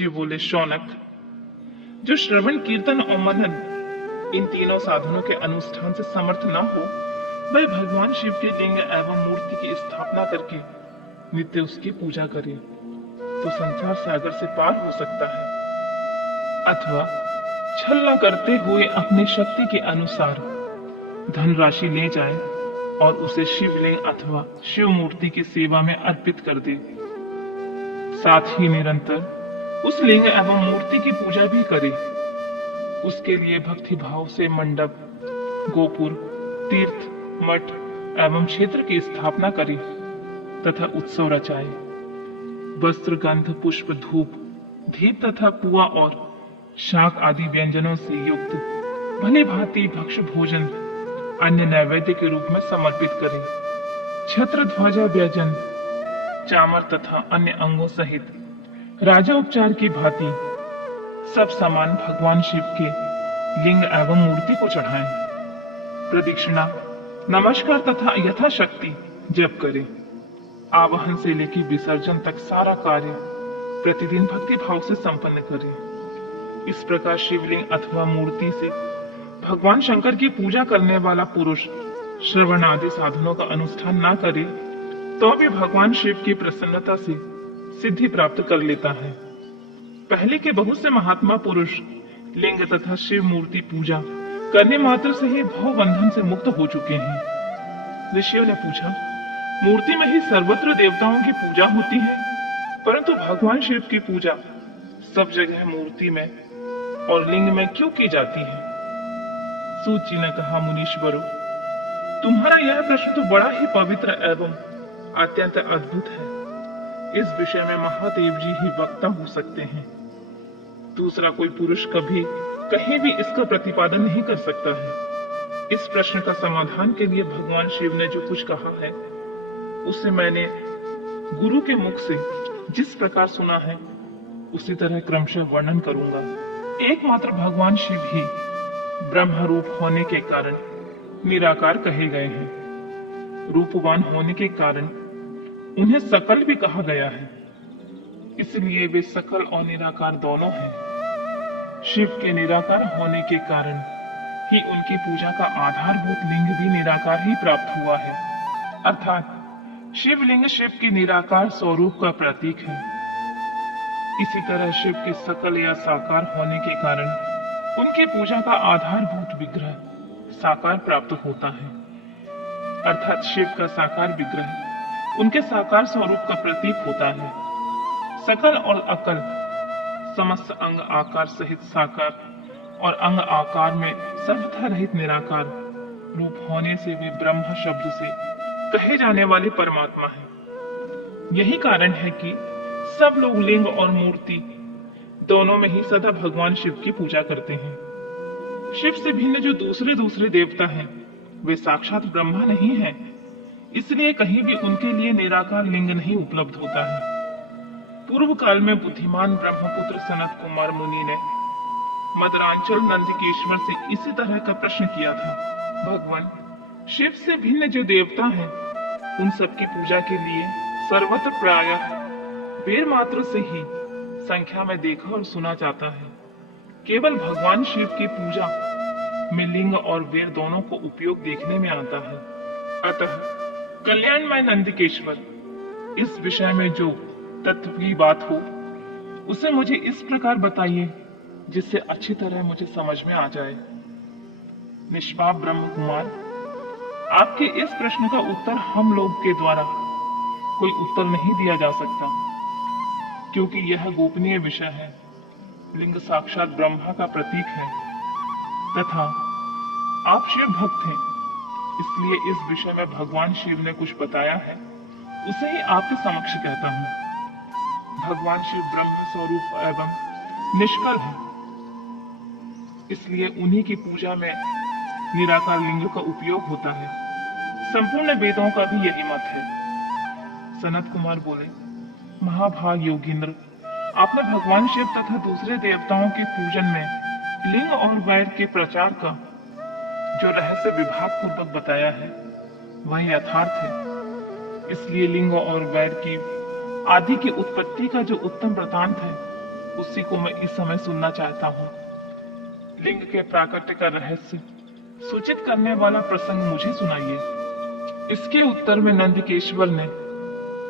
शिव बोले, शौनक, जो श्रवण, कीर्तन और मनन इन तीनों साधनों के अनुष्ठान से समर्थ ना हो, वह भगवान शिव के लिंग एवं मूर्ति की स्थापना करके नित्य उसकी पूजा करे तो संसार सागर से पार हो सकता है, अथवा छल न करते हुए अपनी शक्ति के अनुसार धनराशि ले जाए और उसे शिवलिंग अथवा शिव मूर्ति की सेवा में अर्पित कर दे। साथ ही निरंतर उस लिंग एवं मूर्ति की पूजा भी करे। उसके लिए भक्ति भाव से मंडप, गोपुर, तीर्थ, मठ एवं क्षेत्र की स्थापना करे तथा उत्सव रचाए। वस्त्र, गंध, पुष्प, धूप, दीप तथा पुआ और शाक आदि व्यंजनों से युक्त भली भांति भक्ष्य भोजन अन्य नैवेद्य के रूप में समर्पित करे। छत्र, ध्वजा, व्यंजन, चामर तथा अन्य अंगों सहित राजा उपचार की भांति सब सामान भगवान शिव के लिंग एवं मूर्ति को चढ़ाएं। प्रदक्षिणा, नमस्कार तथा यथाशक्ति जप करे। आवाहन से लेकर विसर्जन तक सारा कार्य प्रतिदिन भक्ति भाव से संपन्न करे। इस प्रकार शिवलिंग अथवा मूर्ति से भगवान शंकर की पूजा करने वाला पुरुष श्रवण आदि साधनों का अनुष्ठान ना करे तो भी भगवान शिव की प्रसन्नता से सिद्धि प्राप्त कर लेता है। पहले के बहुत से महात्मा पुरुष लिंग तथा शिव मूर्ति पूजा करने मात्र से ही भव बंधन से मुक्त हो चुके हैं। ऋषियों ने पूछा, मूर्ति में ही सर्वत्र देवताओं की पूजा होती है, परंतु भगवान शिव की पूजा सब जगह मूर्ति में और लिंग में क्यों की जाती है? सूत जी ने कहा, मुनीश्वरों, तुम्हारा यह प्रश्न तो बड़ा ही पवित्र एवं अत्यंत अद्भुत है। इस विषय में महादेव जी ही वक्ता हो सकते हैं। दूसरा कोई पुरुष कभी कहीं भी इसका प्रतिपादन नहीं कर सकता है। इस प्रश्न का समाधान के लिए भगवान शिव ने जो कुछ कहा है उसे मैंने गुरु के मुख से जिस प्रकार सुना है उसी तरह क्रमशः वर्णन करूंगा। एकमात्र भगवान शिव ही ब्रह्म रूप होने के कारण निराकार कहे गए हैं। रूपवान होने के कारण उन्हें सकल भी कहा गया है, इसलिए वे सकल और निराकार दोनों हैं। शिव के निराकार होने के कारण ही उनकी पूजा का आधारभूत लिंग भी निराकार ही प्राप्त हुआ है, अर्थात शिवलिंग शिव के निराकार स्वरूप का प्रतीक है। इसी तरह शिव के सकल या साकार होने के कारण उनकी पूजा का आधारभूत विग्रह साकार प्राप्त होता है, अर्थात शिव का साकार विग्रह उनके साकार स्वरूप का प्रतीक होता है। सकल और अकल समस्त अंग आकार सहित साकार और अंग आकार में सर्वथा रहित निराकार रूप होने से वे ब्रह्म शब्द से कहे जाने वाले परमात्मा है। यही कारण है कि सब लोग लिंग और मूर्ति दोनों में ही सदा भगवान शिव की पूजा करते हैं। शिव से भिन्न जो दूसरे देवता हैं, वे साक्षात ब्रह्मा नहीं हैं, इसलिए कहीं भी उनके लिए निराकार लिंग नहीं उपलब्ध होता है। पूर्व काल में बुद्धिमान ब्रह्मपुत्र सनत कुमार मुनि ने मदरांचल नंदिकेश्वर से इसी तरह का प्रश्न किया था। भगवान शिव से भिन्न जो देवता हैं, उन सबकी पूजा के लिए सर्वत्र प्रायः वेद मात्र से ही संख्या में देखा और सुना जाता है। केवल भगवान शिव की पूजा में लिंग और वेद दोनों को उपयोग देखने में आता है। अतः कल्याणमय नंदिकेश्वर, इस विषय में जो तत्व की बात हो उसे मुझे इस प्रकार बताइए जिससे अच्छी तरह मुझे समझ में आ जाए। निष्पाप ब्रह्म कुमार, आपके इस प्रश्न का उत्तर हम लोग के द्वारा कोई उत्तर नहीं दिया जा सकता, क्योंकि यह गोपनीय विषय है। लिंग साक्षात ब्रह्मा का प्रतीक है तथा आप शिव भक्त हैं, इसलिए इस विषय में भगवान शिव ने कुछ बताया है उसे ही आपके समक्ष कहता हूँ। भगवान शिव ब्रह्म स्वरूप एवं निष्कल है, इसलिए उन्हीं की पूजा में निराकार लिंग का उपयोग होता है। संपूर्ण वेदों का भी यही मत है। सनत कुमार बोले, महाभाग योगींद्र, आपने भगवान शिव तथा दूसरे देवताओं के पूजन में लिंग और वैर के प्रचार का जो रहस्य विभाग पूर्वक बताया है वह यथार्थ है। इसलिए लिंग और वैर की आदि की उत्पत्ति का जो उत्तम वृतांत है उसी को मैं इस समय सुनना चाहता हूँ। लिंग के प्राकट्य का रहस्य सूचित करने वाला प्रसंग मुझे सुनाइए। इसके उत्तर में नंदकेश्वर ने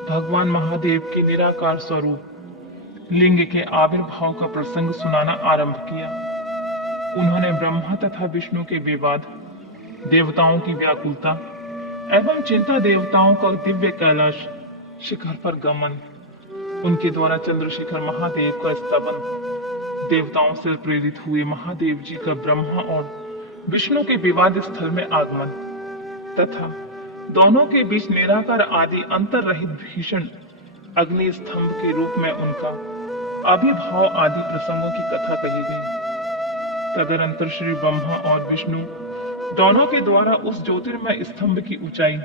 भगवान महादेव के निराकार स्वरूप लिंग के आविर्भाव का प्रसंग सुनाना आरंभ किया। उन्होंने ब्रह्मा तथा विष्णु के विवाद, देवताओं की व्याकुलता एवं चिंता, देवताओं का दिव्य कैलाश शिखर पर गमन, उनके द्वारा चंद्रशेखर महादेव का स्तवन, देवताओं से प्रेरित हुए महादेव जी का ब्रह्मा और विष्णु के विवाद स्थल में आगमन तथा दोनों के बीच निराकार आदि अंतर रहित भीषण अग्नि स्तंभ के रूप में उनका आविर्भाव आदि प्रसंगों की कथा कही गई। तदनंतर श्री ब्रह्मा और विष्णु दोनों के द्वारा उस ज्योतिर्मय स्तंभ की ऊंचाई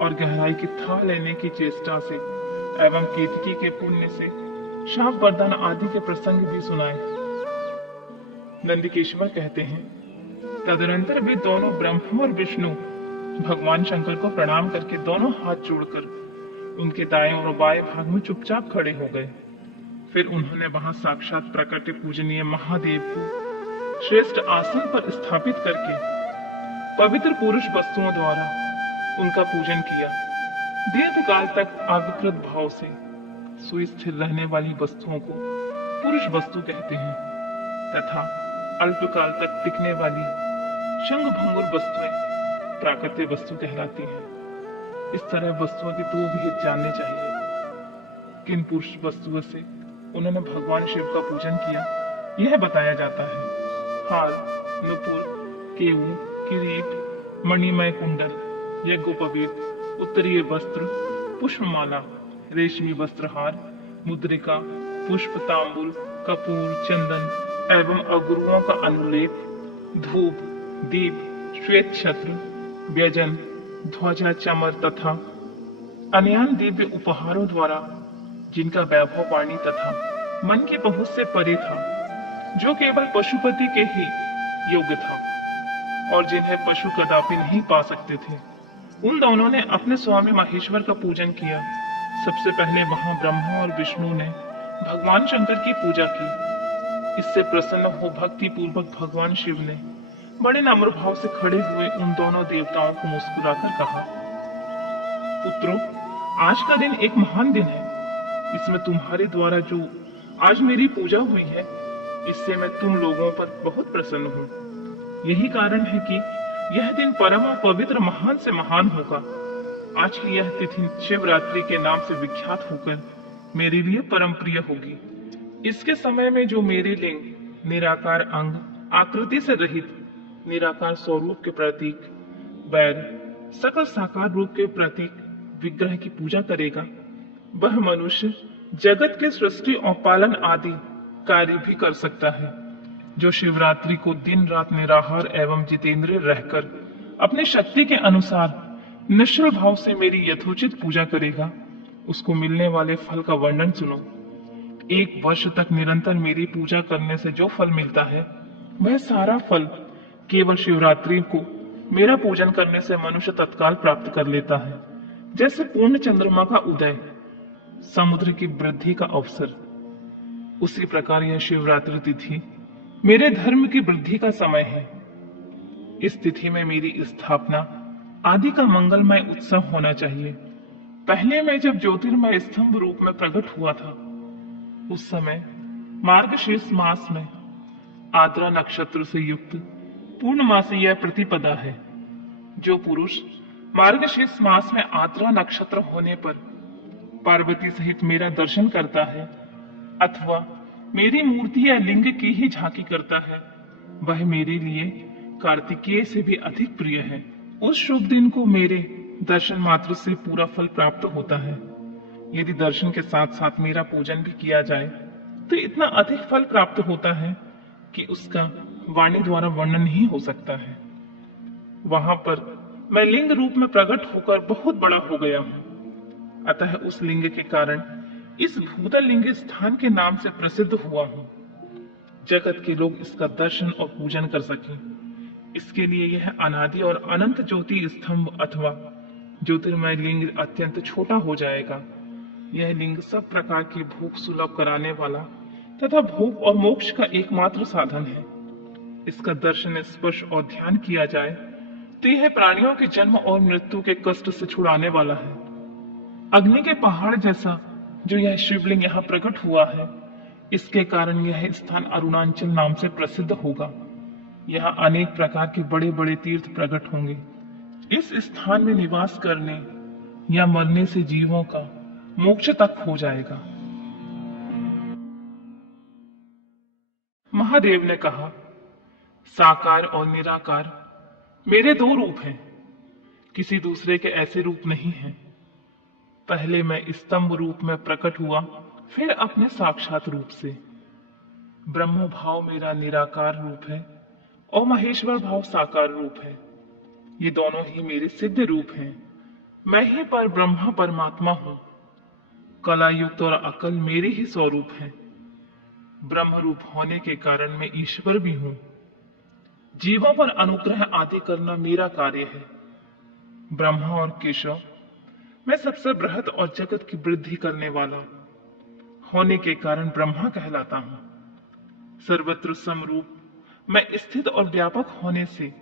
और गहराई की था लेने की चेष्टा से एवं केतकी के पुण्य से शाप वरदान आदि के प्रसंग भी सुनाए। नंदकेश्वर कहते हैं, तदनंतर वे दोनों ब्रह्मा और विष्णु भगवान शंकर को प्रणाम करके दोनों हाथ जोड़कर उनके दाएं और बाएं भाग में चुपचाप खड़े हो गए। फिर उन्होंने वहां साक्षात प्रकट पूजनीय महादेव को श्रेष्ठ आसन पर स्थापित करके पवित्र पुरुष वस्तुओं द्वारा उनका पूजन किया। दीर्घ काल तक अविकृत भाव से सुस्थिर रहने वाली वस्तुओं को पुरुष वस्तु कहते हैं तथा अल्पकाल तक टिकने वाली शंख भंगुर वस्तुएं प्राकृतिक वस्तु कहलाती हैं। इस तरह वस्तुओं के दो भेद जानने चाहिए। किन पुरुष वस्तुओं से उन्होंने भगवान शिव का पूजन किया यह बताया जाता है। हार, नुपुर, केऊ, किरीट, मणिमय कुंडल, यज्ञोपवीत, उत्तरीय वस्त्र, पुष्पमाला, रेशमी वस्त्रहार, मुद्रिका, पुष्प, तांबुल, कपूर, चंदन एवं अगुरुओं का अनुलेप, धूप, दीप, श्वेत छत्र, व्यजन, ध्वजा, चमर तथा अन्य दिव्य उपहारों द्वारा जिनका वैभव वाणी तथा मन की पहुंच से परे था, जो केवल पशुपति के ही योग्य था और जिन्हें पशु कदापि नहीं पा सकते थे, उन दोनों ने अपने स्वामी महेश्वर का पूजन किया। सबसे पहले वहां ब्रह्मा और विष्णु ने भगवान शंकर की पूजा की। इससे प्रसन्न हो भक्ति पूर्वक भगवान शिव ने बड़े नम्र भाव से खड़े हुए उन दोनों देवताओं को मुस्कुराकर कहा, पुत्रों, आज का दिन एक महान दिन है। इसमें तुम्हारे द्वारा जो आज मेरी पूजा हुई है, इससे मैं तुम लोगों पर बहुत प्रसन्न हूँ। यही कारण है कि यह दिन परम और पवित्र महान से महान होगा। आज की यह तिथि शिवरात्रि के नाम से विख्यात होकर मेरे लिए परम प्रिय होगी। इसके समय में जो मेरे लिंग, निराकार अंग, आकृति से रहित निराकार स्वरूप के प्रतीक, बैर, सकल साकार रूप के प्रतीक विग्रह की पूजा करेगा, वह मनुष्य जगत के सृष्टि और पालन आदि कार्य भी कर सकता है। जो शिवरात्रि को दिन रात निराहार एवं जितेंद्रिय रहकर अपनी शक्ति के अनुसार निश्चल भाव से मेरी यथोचित पूजा करेगा, उसको मिलने वाले फल का वर्णन सुनो। 1 वर्ष तक निरंतर मेरी पूजा करने से जो फल मिलता है, वह सारा फल केवल शिवरात्रि को मेरा पूजन करने से मनुष्य तत्काल प्राप्त कर लेता है। जैसे पूर्ण चंद्रमा का उदय समुद्र की वृद्धि का अवसर, उसी प्रकार यह शिवरात्रि तिथि मेरे धर्म की वृद्धि का समय है। इस तिथि में मेरी स्थापना आदि का मंगलमय उत्सव होना चाहिए। पहले मैं जब ज्योतिर्मय स्तंभ रूप में प्रकट हुआ था, उस समय मार्गशीर्ष मास में आद्रा नक्षत्र से युक्त पूर्णमासी यह प्रतिपदा है। जो पुरुष मार्गशीर्ष मास में आद्रा नक्षत्र होने पर पार्वती सहित मेरा दर्शन करता है अथवा मेरी मूर्ति या लिंग की ही झांकी करता है, वह मेरे लिए कार्तिकेय से भी अधिक प्रिय है। उस शुभ दिन को मेरे दर्शन मात्र से पूरा फल प्राप्त होता है। यदि दर्शन के साथ साथ मेरा पूजन भी किया जाए तो इतना अधिक फल प्राप्त होता है कि उसका वाणी द्वारा वर्णन नहीं हो सकता है। वहां पर मैं लिंग रूप में प्रकट होकर बहुत बड़ा हो गया हूँ। अतः उस लिंग के कारण इस भूतल लिंग स्थान के नाम से प्रसिद्ध हुआ हूँ। जगत के लोग इसका दर्शन और पूजन कर सकें, इसके लिए यह अनादि और अनंत ज्योति स्तंभ अथवा ज्योतिर्मय लिंग अत्यंत छोटा हो जाएगा। यह लिंग सब प्रकार की भूख सुलभ कराने वाला तथा भोग और मोक्ष का एकमात्र साधन है। इसका दर्शन, स्पर्श और ध्यान किया जाए तो यह प्राणियों के जन्म और मृत्यु के कष्ट से छुड़ाने वाला है। अग्नि के पहाड़ जैसा जो यह शिवलिंग यहाँ प्रकट हुआ है, इसके कारण यह स्थान अरुणाचल नाम से प्रसिद्ध होगा। यहाँ अनेक प्रकार के बड़े बड़े तीर्थ प्रकट होंगे। इस स्थान में निवास करने या मरने से जीवों का मोक्ष तक हो जाएगा। महादेव ने कहा, साकार और निराकार मेरे दो रूप हैं, किसी दूसरे के ऐसे रूप नहीं हैं। पहले मैं स्तंभ रूप में प्रकट हुआ, फिर अपने साक्षात रूप से। ब्रह्म भाव मेरा निराकार रूप है और महेश्वर भाव साकार रूप है। ये दोनों ही मेरे सिद्ध रूप हैं। मैं ही पर ब्रह्मा परमात्मा हूं। कला युक्त और अकल मेरे ही स्वरूप हैं। ब्रह्म रूप होने के कारण मैं ईश्वर भी हूं। जीवों पर अनुग्रह आदि करना मेरा कार्य है। ब्रह्मा और केशव, मैं सबसे बृहद और जगत की वृद्धि करने वाला होने के कारण ब्रह्मा कहलाता हूं। सर्वत्र समरूप मैं स्थित और व्यापक होने से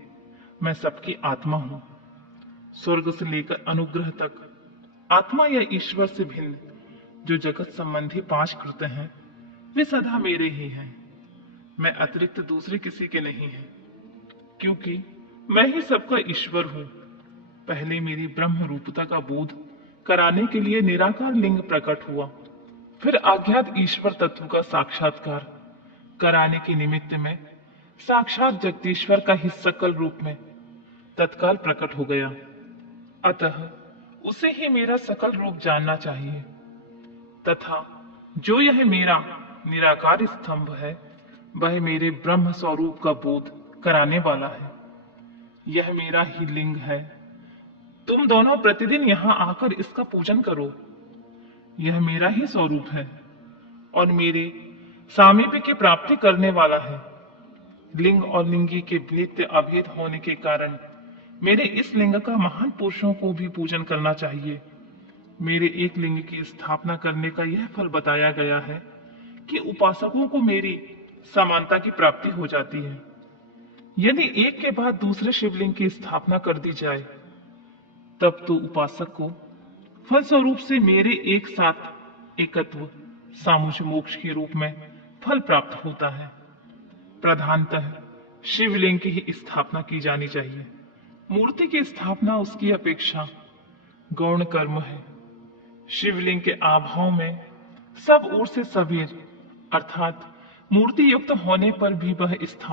मैं सबकी आत्मा हूं। स्वर्ग से लेकर अनुग्रह तक आत्मा या ईश्वर से भिन्न जो जगत संबंधी 5 कृत्य हैं, वे सदा मेरे ही हैं। मैं अतिरिक्त दूसरे किसी के नहीं है, क्योंकि मैं ही सबका ईश्वर हूं। पहले मेरी ब्रह्म रूपता का बोध कराने के लिए निराकार लिंग प्रकट हुआ, फिर अज्ञात ईश्वर तत्व का साक्षात्कार कराने के निमित्त में साक्षात जगदीश्वर का ही सकल रूप में तत्काल प्रकट हो गया। अतः उसे ही मेरा सकल रूप जानना चाहिए, तथा जो यह मेरा निराकार स्तंभ है, वह मेरे ब्रह्म स्वरूप का बोध कराने वाला है। यह मेरा ही लिंग है। तुम दोनों प्रतिदिन यहाँ आकर इसका पूजन करो। यह मेरा ही स्वरूप है और मेरे सामीप्य की प्राप्ति करने वाला है। लिंग और लिंगी के नित्य अभेद होने के कारण मेरे इस लिंग का महान पुरुषों को भी पूजन करना चाहिए। मेरे एक लिंग की स्थापना करने का यह फल बताया गया है कि उपासकों को मेरी समानता की प्राप्ति हो जाती है। यदि एक के बाद दूसरे शिवलिंग की स्थापना कर दी जाए, तब तो उपासक को फलस्वरूप से मेरे एक साथ एकत्व सामुज मोक्ष के रूप में फल प्राप्त होता है। प्रधानतः शिवलिंग की ही स्थापना की जानी चाहिए। मूर्ति की स्थापना उसकी अपेक्षा गौण कर्म है। शिवलिंग के आभाव में सब ओर से सवेर अर्थात मूर्ति युक्त होने पर भी वह स्थान